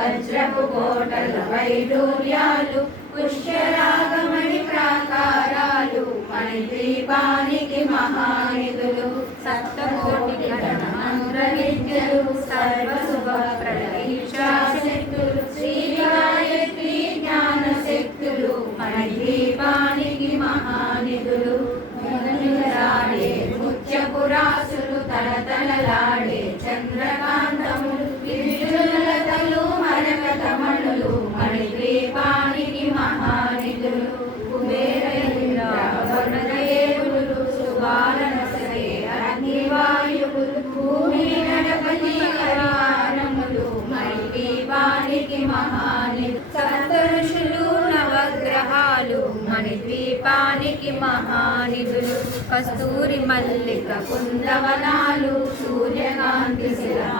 వజ్రపు కోటల వైడూర్యాలు పుష్యరాగమణి ప్రాకారాలు మణిద్వీపానికి మహానిధులు సప్తకోటి గణమంత్ర విద్యలు సర్వశుభ ప్రదీక్షాశక్తులు శ్రీ గాయత్రి జ్ఞాన శక్తులు మణిద్వీపానికి మహానిధులు మునులాడే ముత్యపురాసులు తలతలలాడే చంద్రకాంత మహాని మహానిధులు ఋషులు నవగ్రహాలు మణిద్వీపానికి మహానిధులు కస్తూరి మల్లిక కుందవనాలు సూర్యకాంతి శిలా